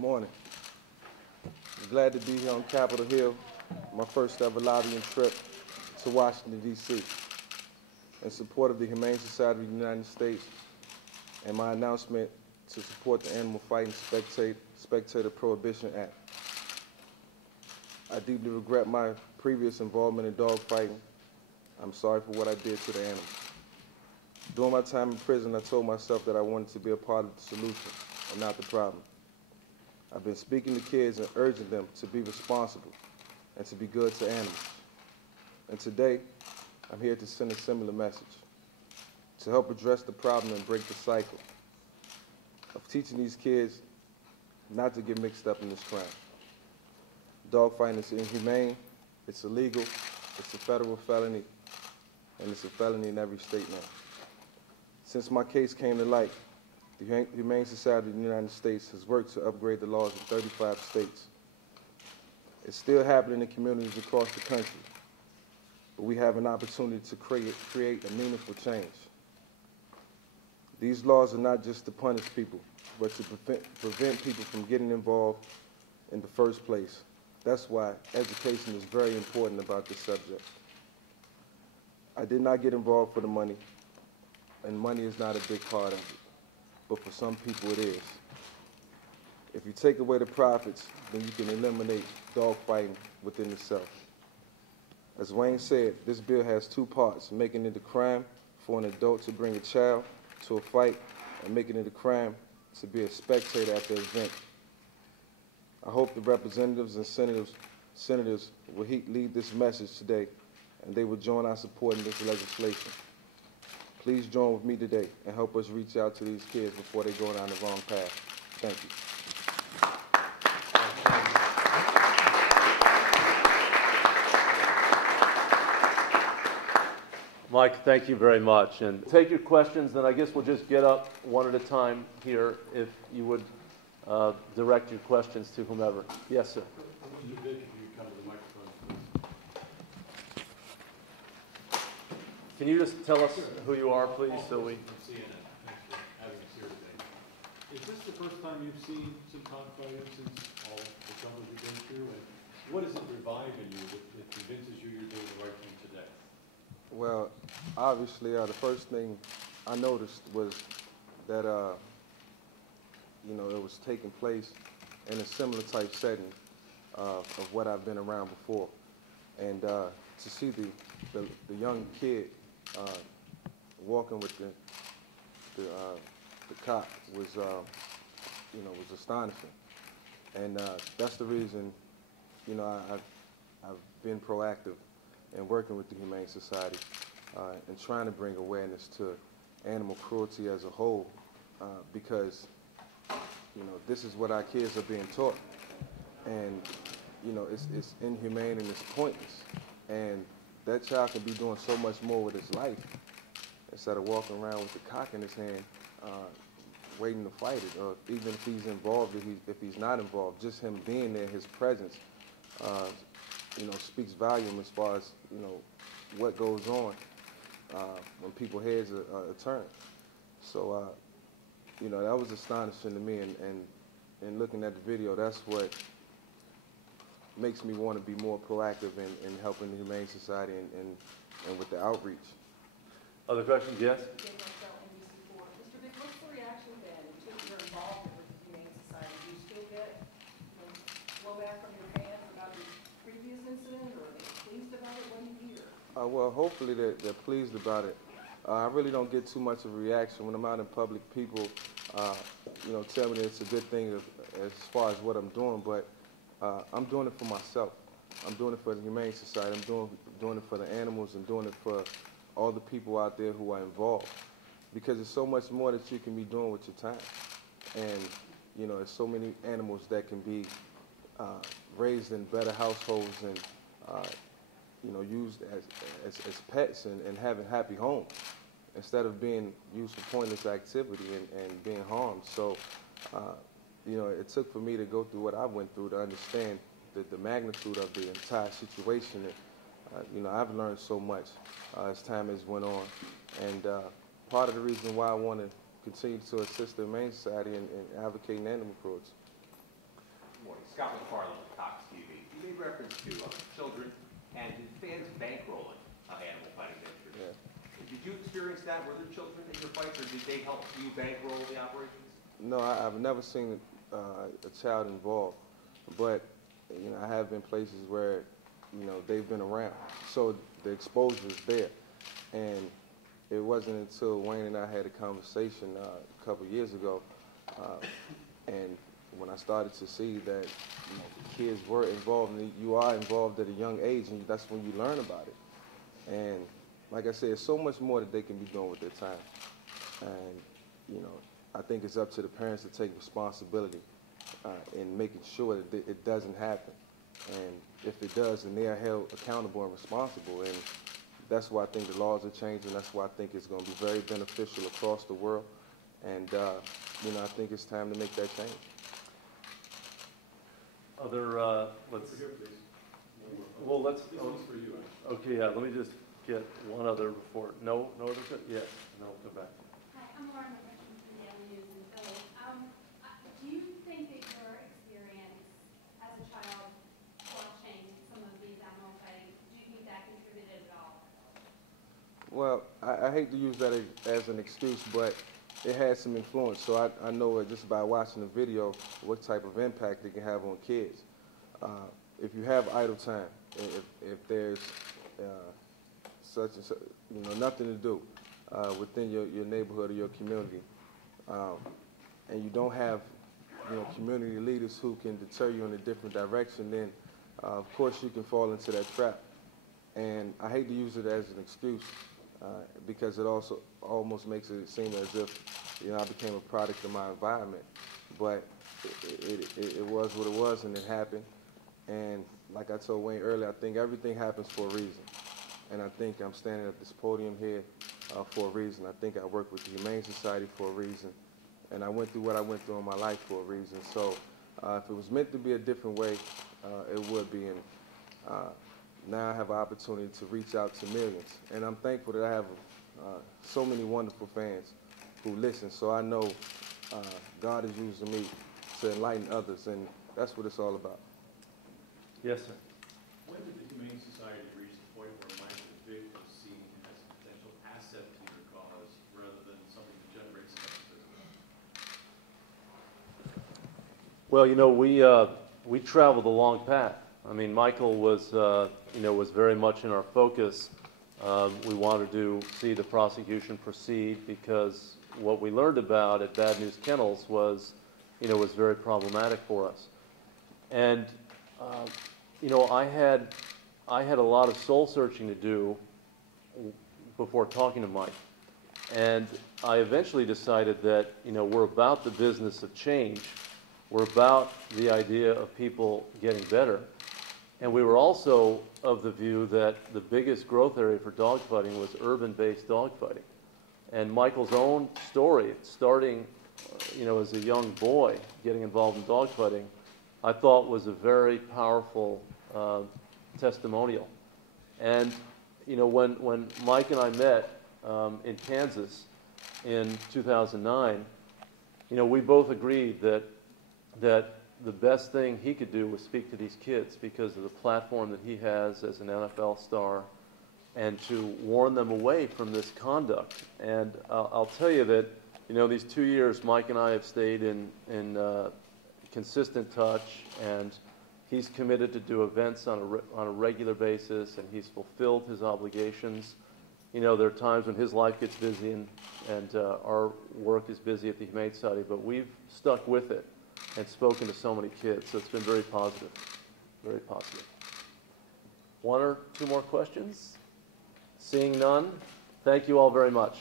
morning. I'm glad to be here on Capitol Hill, my first ever lobbying trip to Washington, D.C. in support of the Humane Society of the United States and my announcement to support the animal fighting Spectator Prohibition Act. I deeply regret my previous involvement in dogfighting. I'm sorry for what I did to the animals. During my time in prison, I told myself that I wanted to be a part of the solution and not the problem. I've been speaking to kids and urging them to be responsible and to be good to animals. And today, I'm here to send a similar message, to help address the problem and break the cycle of teaching these kids not to get mixed up in this crime. Dogfighting is inhumane, it's illegal, it's a federal felony, and it's a felony in every state now. Since my case came to light, the Humane Society of the United States has worked to upgrade the laws in 35 states. It's still happening in communities across the country, but we have an opportunity to create a meaningful change. These laws are not just to punish people, but to prevent people from getting involved in the first place. That's why education is very important about this subject. I did not get involved for the money, and money is not a big part of it, but for some people it is. If you take away the profits, then you can eliminate dogfighting within itself. As Wayne said, this bill has two parts, making it a crime for an adult to bring a child to a fight and making it a crime to be a spectator at the event. I hope the representatives and senators will lead this message today, and they will join our support in this legislation. Please join with me today and help us reach out to these kids before they go down the wrong path. Thank you. Mike, thank you very much. And take your questions, and I guess we'll just get up one at a time here, if you would direct your questions to whomever. Yes, sir. Mr. Vick, if you come to the microphone, please. Can you just tell us who you are, please, so we... From CNN. Thanks for having us here today. Is this the first time you've seen some cockfighting since all the trouble you've been through? And what does it revive in you that convinces you you're doing the right thing today? Well, obviously, the first thing I noticed was that, it was taking place in a similar type setting of what I've been around before. And to see the young kid walking with the cop was astonishing. And that's the reason, I've been proactive in working with the Humane Society and trying to bring awareness to animal cruelty as a whole, because this is what our kids are being taught, and it's inhumane and it's pointless, and that child can be doing so much more with his life instead of walking around with the cock in his hand waiting to fight it, or even if he's involved, if he's not involved, just him being there, his presence speaks volume as far as what goes on when people's heads are turned. So that was astonishing to me, and looking at the video, that's what makes me want to be more proactive in helping the Humane Society and with the outreach. Other questions? Yes? Mr. Vick, what's the reaction then to your involvement with the Humane Society? Do you still get blowback from your fans about the previous incident, or are they pleased about it? What do you hear? Well, hopefully they're pleased about it. I really don't get too much of a reaction when I'm out in public. People, tell me that it's a good thing as far as what I'm doing, but I'm doing it for myself. I'm doing it for the Humane Society. I'm doing it for the animals, and doing it for all the people out there who are involved, because there's so much more that you can be doing with your time. And there's so many animals that can be raised in better households and used as pets and having happy homes, instead of being used for pointless activity and being harmed. So, it took for me to go through what I went through to understand the magnitude of the entire situation. And, I've learned so much as time has went on. And part of the reason why I want to continue to assist the Humane Society in advocating animal cruelty. morning. Scott McFarland with Cox TV. You made reference to children and fans bankrolling animal fighting ventures. Yeah. Did you experience that? Were there children in your fights, or did they help you bankroll the operations? No, I've never seen a child involved, but you know, I have been places where, you know, they've been around, so the exposure is there. And it wasn't until Wayne and I had a conversation a couple of years ago, and when I started to see that, you know, the kids were involved, and you are involved at a young age, and that's when you learn about it. And like I said, so much more that they can be doing with their time. And, you know, I think it's up to the parents to take responsibility in making sure that it doesn't happen. And if it does, then they are held accountable and responsible. And that's why I think the laws are changing. That's why I think it's going to be very beneficial across the world. And, you know, I think it's time to make that change. Let's, Here, please. well, let's, This one's for you, actually. okay, yeah, let me just get one other before, no other, yes, no, go back. Hi, I'm Laura McCutcheon from the Daily News in Philly. Do you think that your experience as a child watching some of these animal fighting, do you think that contributed at all? Well, I hate to use that as an excuse, but it has some influence. So I know just by watching the video what type of impact it can have on kids. If you have idle time, if there's such and such, you know, nothing to do within your neighborhood or your community, and you don't have, you know, community leaders who can deter you in a different direction, then of course you can fall into that trap. And I hate to use it as an excuse because it also almost makes it seem as if, you know, I became a product of my environment. But it was what it was, and it happened. And like I told Wayne earlier, I think everything happens for a reason. And I think I'm standing at this podium here for a reason. I think I work with the Humane Society for a reason. And I went through what I went through in my life for a reason. So if it was meant to be a different way, it would be. And now I have an opportunity to reach out to millions. And I'm thankful that I have so many wonderful fans who listen. So I know God is using me to enlighten others, and that's what it's all about. Yes, sir. When did the Humane Society reach the point where Michael Vick was seen as a potential asset to your cause rather than something that generates skepticism? Well, you know, we traveled a long path. I mean, Michael was, you know, was very much in our focus. We wanted to see the prosecution proceed because what we learned about at Bad News Kennels was, you know, was very problematic for us. And, you know, I had a lot of soul searching to do before talking to Mike. And I eventually decided that, you know, we're about the business of change. We're about the idea of people getting better. And we were also of the view that the biggest growth area for dogfighting was urban-based dogfighting. And Michael's own story, starting, you know, as a young boy, getting involved in dogfighting, I thought was a very powerful testimonial. And, you know, when Mike and I met in Kansas in 2009, you know, we both agreed that the best thing he could do was speak to these kids because of the platform that he has as an NFL star, and to warn them away from this conduct. And I'll tell you that, you know, these 2 years, Mike and I have stayed in consistent touch, and he's committed to do events on a regular basis, and he's fulfilled his obligations. You know, there are times when his life gets busy and our work is busy at the Humane Society, but we've stuck with it and spoken to so many kids, so it's been very positive, very positive. One or two more questions? Seeing none, thank you all very much.